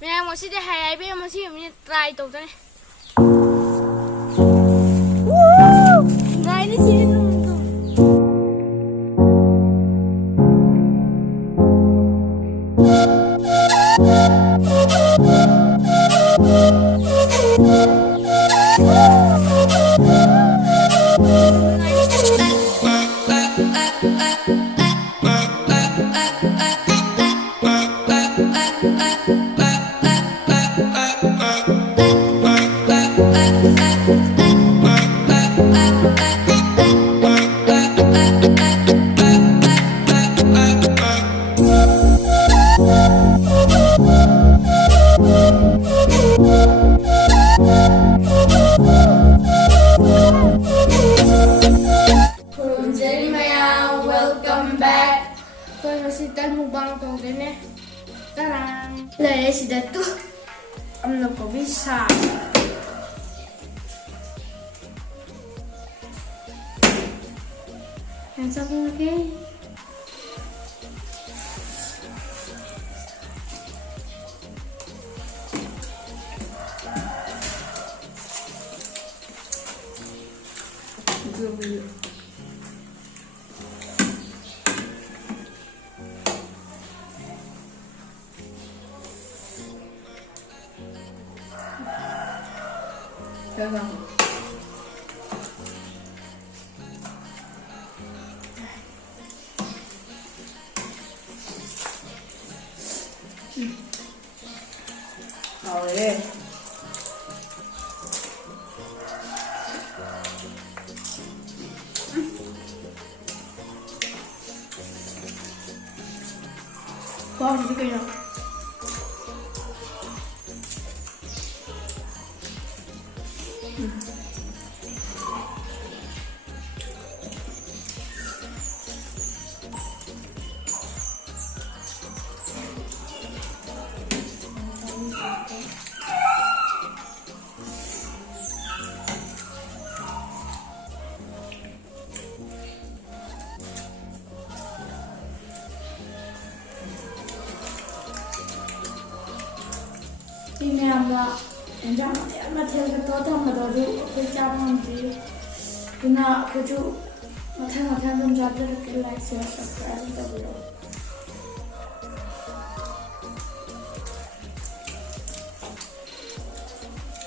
ꯃꯌꯥꯝ ꯉꯁꯤꯗꯤ ꯍꯥꯏꯕꯤ ꯃꯁꯤ ꯑꯃꯅ ꯇ꯭ꯔꯥꯏ ꯇꯧꯗꯅꯤ ꯉꯥꯏꯅꯤ ꯁꯤ Lấy xí đất tu âm nó có biết xả làm sao không cái được không? Rồi đi. Con cái kia nào. Khi nào là em ra mà theo cái tốt hơn mà đó đủ cái trăm hàng gì thì nào cái chú mà theo mình ra được cái like share subscribe cho video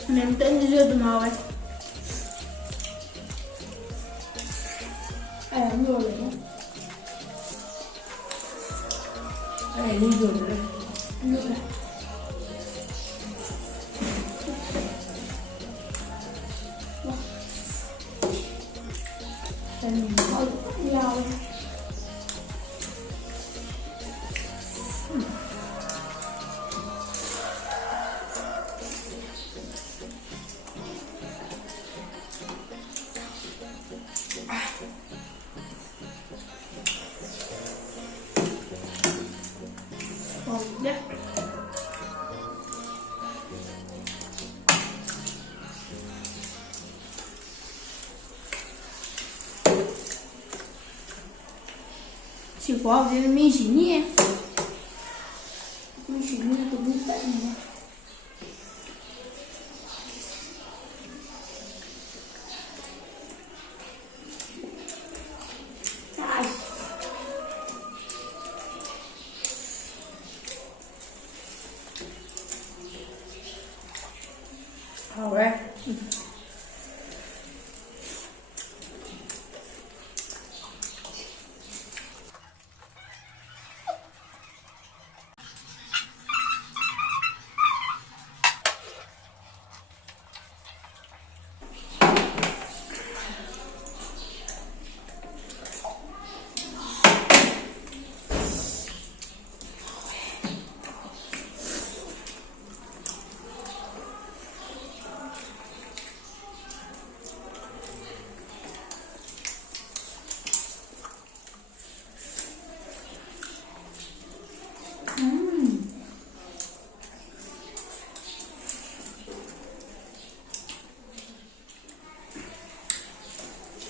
mình tên như chưa tụi màu ấy ai ăn rồi đấy ai đi rồi đấy nước này lao yeah. Chỉ có học gì mình chỉ nhỉ mình chỉ nhỉ tôi biết tại này alright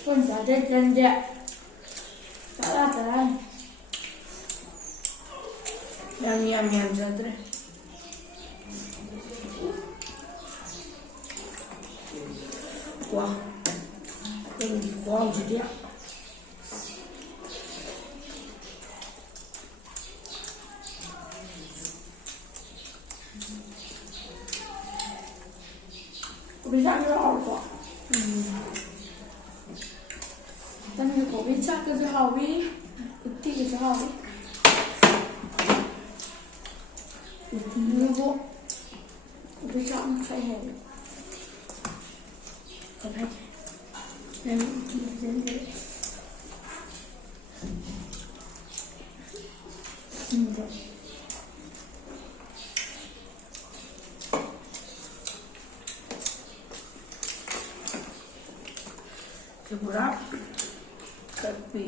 con giả chết chân đẹp đó là cái này nhầm nhầm nhầm rồi đấy quá mình quá không chỉ tiếc bây giờ nó ổn quá tân người có biết chắc cái hào đi tí cái hào đi người bộ bây giờ nó phải hẹn còn hay em đến đấy rồi berat tapi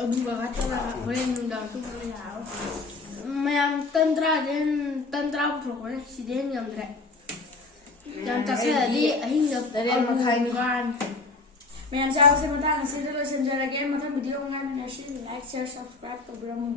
ông berkata lah boleh nundang tu boleh lah. Yang tentera pokoknya si dia yang berat. Yang tak sedih hingga dari makan men chào xin mời các bạn xin được chân chơi lại game mà thân video ngay mình là like share subscribe của Bramu